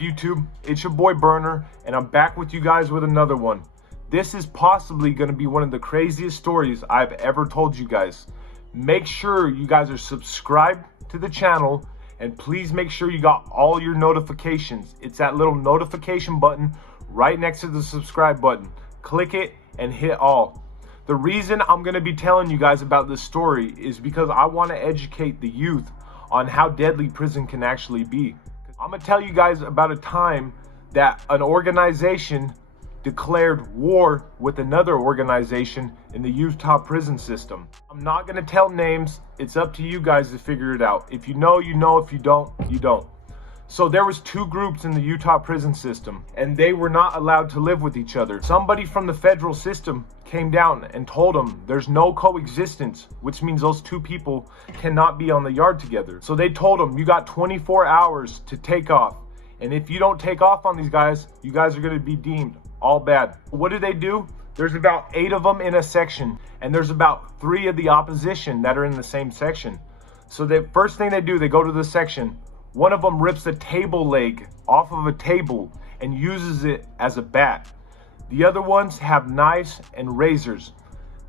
YouTube? It's your boy Burner, and I'm back with you guys with another one. This is possibly going to be one of the craziest stories I've ever told you guys. Make sure you guys are subscribed to the channel, and please make sure you got all your notifications. It's that little notification button right next to the subscribe button. Click it and hit all. The reason I'm going to be telling you guys about this story is because I want to educate the youth on how deadly prison can actually be. I'm going to tell you guys about a time that an organization declared war with another organization in the Utah prison system. I'm not going to tell names. It's up to you guys to figure it out. If you know, you know. If you don't, you don't. So there was two groups in the Utah prison system, and they were not allowed to live with each other. Somebody from the federal system came down and told them there's no coexistence, which means those two people cannot be on the yard together. So they told them, you got 24 hours to take off. And if you don't take off on these guys, you guys are going to be deemed all bad. What do? There's about 8 of them in a section, and there's about 3 of the opposition that are in the same section. So the first thing they do, they go to the section. One of them rips a table leg off of a table and uses it as a bat. The other ones have knives and razors.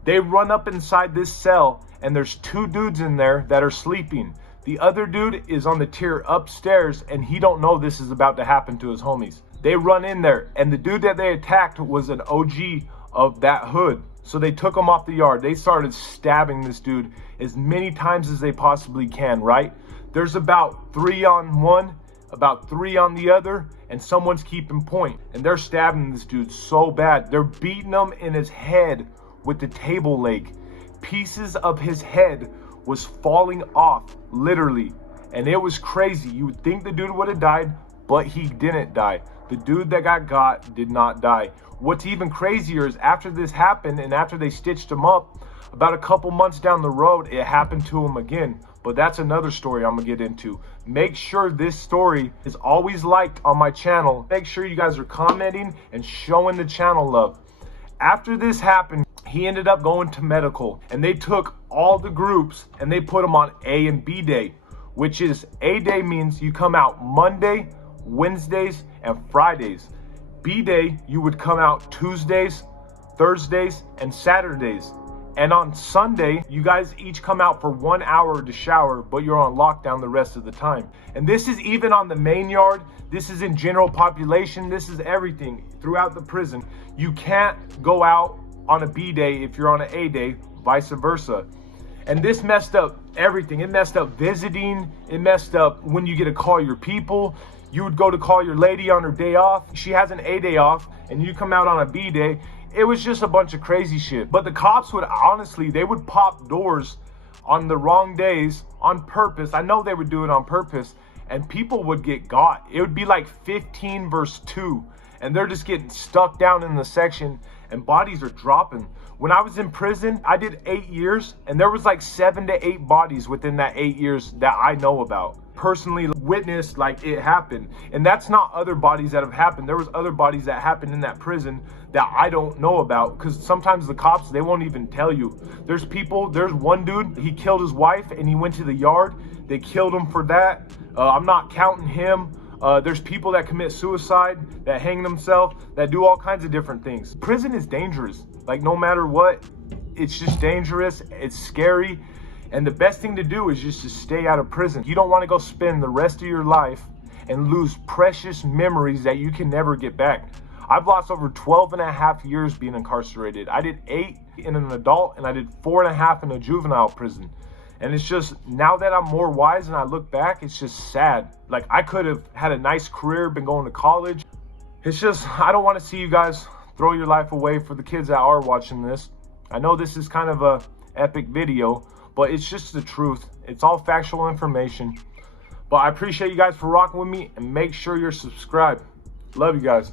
They run up inside this cell, and there's 2 dudes in there that are sleeping. The other dude is on the tier upstairs, and he don't know this is about to happen to his homies. They run in there, and the dude that they attacked was an OG of that hood. So they took him off the yard. They started stabbing this dude as many times as they possibly can, right? There's about 3 on one, about 3 on the other, and someone's keeping point. And they're stabbing this dude so bad. They're beating him in his head with the table leg. Pieces of his head was falling off, literally. And it was crazy. You would think the dude would have died, but he didn't die. The dude that got did not die. What's even crazier is after this happened and after they stitched him up, about a couple months down the road, it happened to him again. But that's another story I'm gonna get into. Make sure this story is always liked on my channel. Make sure you guys are commenting and showing the channel love. After this happened, he ended up going to medical, and they took all the groups and they put them on A and B day, which is A day means you come out Monday, Wednesdays, and Fridays. B day, you would come out Tuesdays, Thursdays, and Saturdays. And on Sunday, you guys each come out for 1 hour to shower, but you're on lockdown the rest of the time. And this is even on the main yard. This is in general population. This is everything throughout the prison. You can't go out on a B day if you're on an A day, vice versa. And this messed up everything. It messed up visiting. It messed up when you get to call your people. You would go to call your lady on her day off. She has an A day off, and you come out on a B day. It was just a bunch of crazy shit. But the cops would honestly, they would pop doors on the wrong days on purpose. I know they would do it on purpose, and people would get got. It would be like 15 versus 2, and they're just getting stuck down in the section, and bodies are dropping. When I was in prison, I did 8 years, and there was like 7 to 8 bodies within that 8 years that I know about. Personally witnessed like it happened, and that's not other bodies that have happened. There was other bodies that happened in that prison that I don't know about, because sometimes the cops, they won't even tell you. There's one dude, he killed his wife and he went to the yard. They killed him for that. I'm not counting him. There's people that commit suicide, that hang themselves, that do all kinds of different things. Prison is dangerous. Like, no matter what, it's just dangerous. It's scary. And the best thing to do is just to stay out of prison. You don't want to go spend the rest of your life and lose precious memories that you can never get back. I've lost over 12 and a half years being incarcerated. I did 8 in an adult, and I did 4.5 in a juvenile prison. And it's just, now that I'm more wise and I look back, it's just sad. Like, I could have had a nice career, been going to college. It's just, I don't want to see you guys throw your life away. For the kids that are watching this, I know this is kind of a epic video, but it's just the truth. It's all factual information. But I appreciate you guys for rocking with me, and make sure you're subscribed. Love you guys.